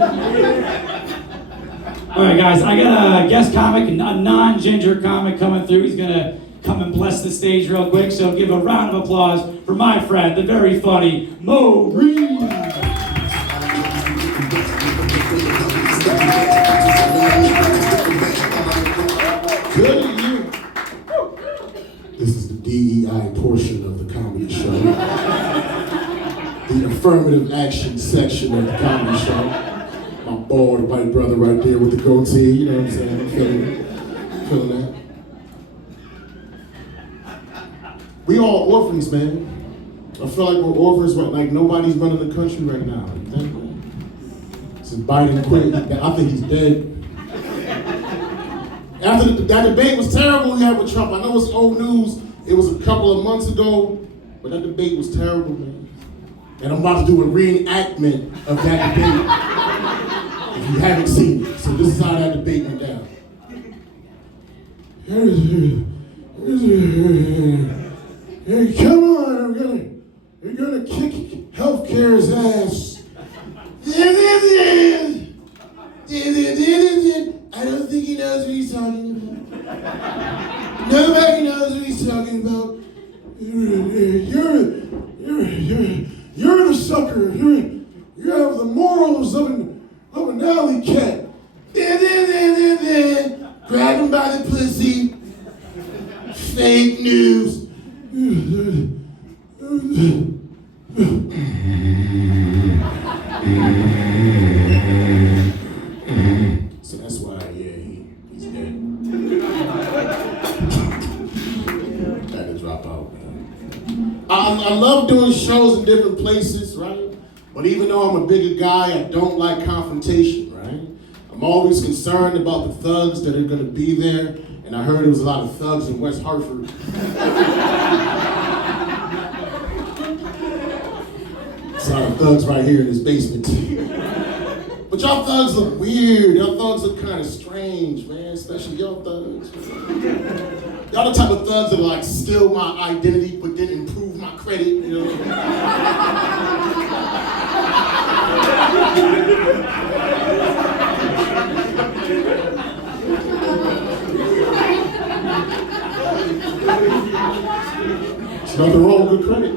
All right, guys, I got a guest comic, a non-ginger comic coming through. He's going to come and bless the stage real quick, so give a round of applause for my friend, the very funny Mo Reed. Good to you. This is the DEI portion of the comedy show. The affirmative action section of the comedy show. My bald white brother right there with the goatee, you know what I'm saying? I'm feeling that. We all orphans, man. I feel like we're orphans, but like nobody's running the country right now. You think, man? Since Biden quit, I think he's dead. After that debate was terrible he had with Trump. I know it's old news. It was a couple of months ago, but that debate was terrible, man. And I'm about to do a reenactment of that debate. If you haven't seen it. So this is how that debate went down. Hey, come on, we're gonna kick healthcare's ass. I don't think he knows what he's talking about. Nobody knows what he's talking about. You're the sucker. You have the morals of an alley cat. Grab him by the pussy. Fake news. So that's why, he's dead. Had to drop out, man. I love doing shows in different places, right? But even though I'm a bigger guy, I don't like confrontation, right? I'm always concerned about the thugs that are gonna be there, and I heard there was a lot of thugs in West Hartford. There's a lot of thugs right here in this basement. But y'all thugs look weird. Y'all thugs look kind of strange, man. Especially y'all thugs. Y'all the type of thugs that like steal my identity but then improve my credit, you know? There's nothing wrong with good credit.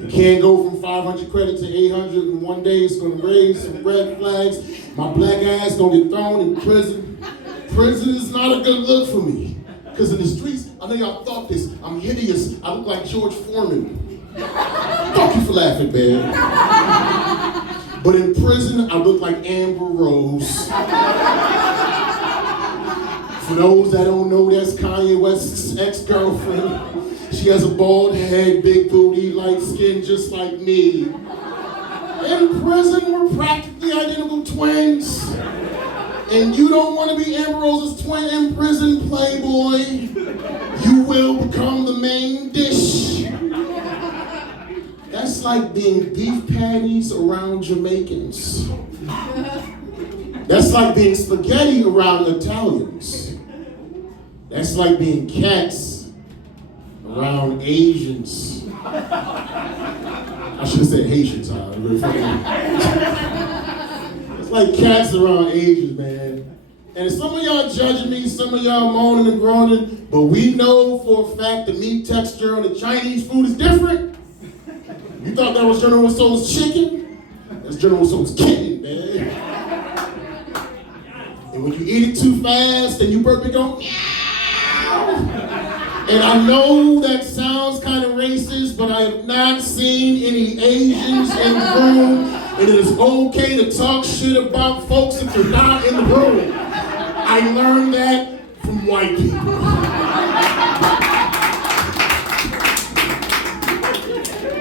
You can't go from 500 credit to 800 in one day. It's gonna raise some red flags. My black ass gonna get thrown in prison. Prison is not a good look for me. Because in the streets, I know y'all thought this, I'm hideous. I look like George Foreman. Fuck you for laughing, man. But in prison, I look like Amber Rose. For those that don't know, that's Kanye West's ex-girlfriend. She has a bald head, big booty, light skin, just like me. In prison, we're practically identical twins. And you don't want to be Amber Rose's twin in prison, playboy. You will become the main dish. That's like being beef patties around Jamaicans. That's like being spaghetti around Italians. That's like being cats around Asians. I should have said Haitians, It's like cats around Asians, man. And some of y'all judging me, some of y'all moaning and groaning, but we know for a fact the meat texture on the Chinese food is different. You thought that was General Tso's chicken? That's General Tso's kitten, man. And when you eat it too fast, then you burp it go, meow. And I know that sounds kind of racist, but I have not seen any Asians in the room. And it is okay to talk shit about folks if they're not in the room. I learned that from white people.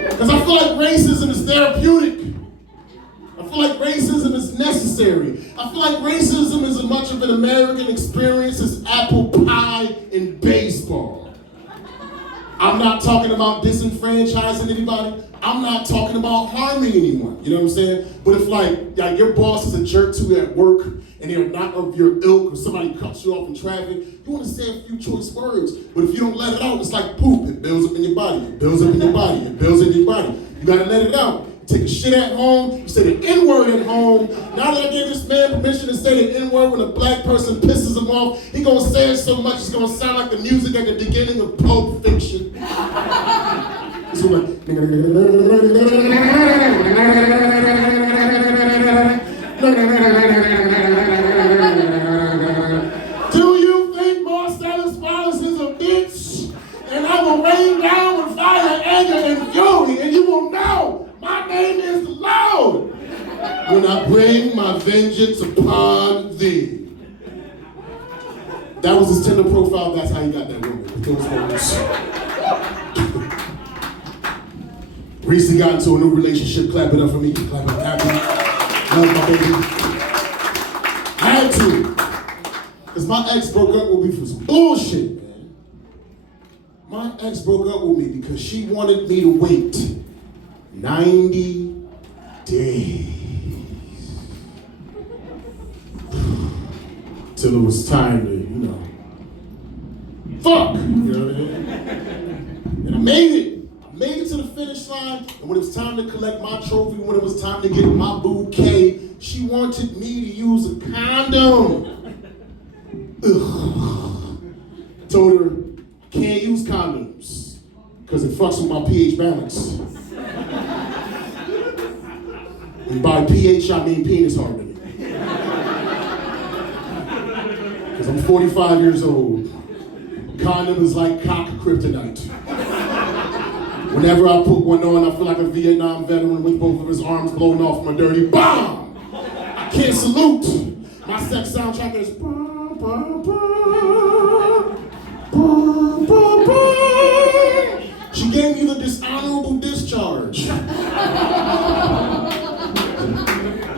Because I feel like racism is therapeutic. I feel like racism is necessary. I feel like racism is as much of an American experience as apple pie and baseball. I'm not talking about disenfranchising anybody. I'm not talking about harming anyone. You know what I'm saying? But if like your boss is a jerk to you at work and they're not of your ilk or somebody cuts you off in traffic, you want to say a few choice words. But if you don't let it out, it's like poop. It builds up in your body. It builds up in your body. It builds up in your body. You got to let it out. take a shit at home, you say the N-word at home. Now that I gave this man permission to say the N-word when a black person pisses him off, he gonna say it so much it's gonna sound like the music at the beginning of Pulp Fiction. It's gonna be like, do you think Marcellus Wallace is a bitch? And I will rain down with fire, anger, and fury, and you will know my name is the Lord when I bring my vengeance upon thee. That was his Tinder profile. That's how he got that woman. With those words. Recently got into a new relationship. Clap it up for me. Clap it up. Happy. Love my baby. I had to. Because my ex broke up with me for some bullshit, man. My ex broke up with me because she wanted me to wait 90 days till it was time to, fuck. You know what I mean? And I made it. I made it to the finish line, and when it was time to collect my trophy, when it was time to get my bouquet, she wanted me to use a condom. Ugh. I told her, I can't use condoms, because it fucks with my pH balance. And by pH, I mean penis hardening. Because I'm 45 years old. Condom is like cock kryptonite. Whenever I put one on, I feel like a Vietnam veteran with both of his arms blown off from a dirty bomb. I can't salute. My sex soundtrack is bum, bum, bum, bum, bum, bum. She gave me the dishonorable discharge.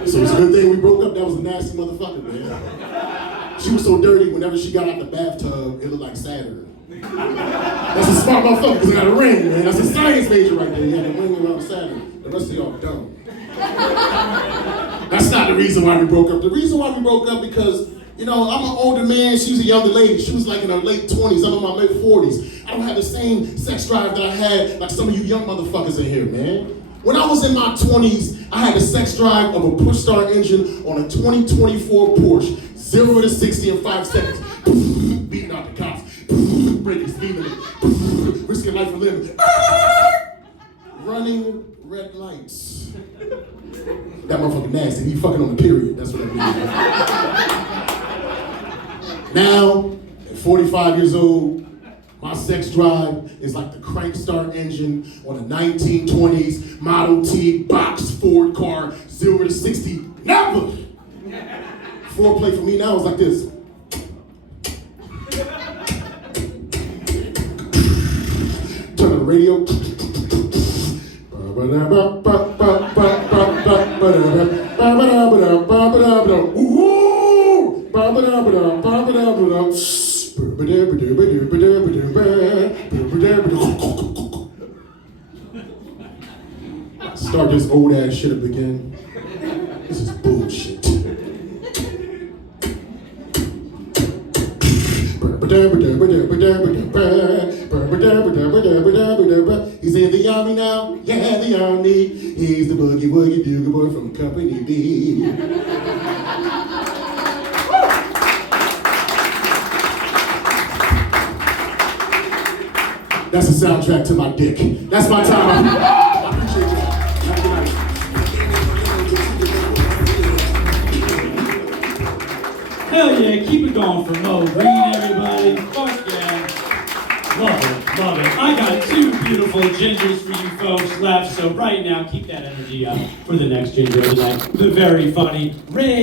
So it's a good thing we broke up. That was a nasty motherfucker, man. She was so dirty, whenever she got out the bathtub, it looked like Saturn. That's a smart motherfucker, because it got a ring, man. That's a science major right there. He had a ring around Saturn. The rest of y'all dumb. That's not the reason why we broke up. The reason why we broke up because, I'm an older man, she's a younger lady. She was like in her late 20s, I'm in my mid 40s. I don't have the same sex drive that I had like some of you young motherfuckers in here, man. When I was in my 20s, I had the sex drive of a push-start engine on a 2024 Porsche. 0 to 60 in 5 seconds. Beating out the cops. Breaking speed limit. Risking life and limb. Running red lights. That motherfucker nasty. He fucking on the period. That's what that means. Now, at 45 years old, my sex drive is like the crank start engine on a 1920s Model T box Ford car, 0 to 60. Never! Foreplay for me now is like this. Turn on the radio. Start this old ass shit up again. This is bullshit. He's in the army now, yeah, the army. He's the boogie woogie bugle boy from Company B. That's the soundtrack to my dick. That's my time. I appreciate you. Have a good night. Hell yeah, keep it going for Mo Green, everybody. Fuck yeah. Love it, love it. I got 2 beautiful gingers for you folks left, so right now, keep that energy up for the next ginger of the night. The very funny Ray.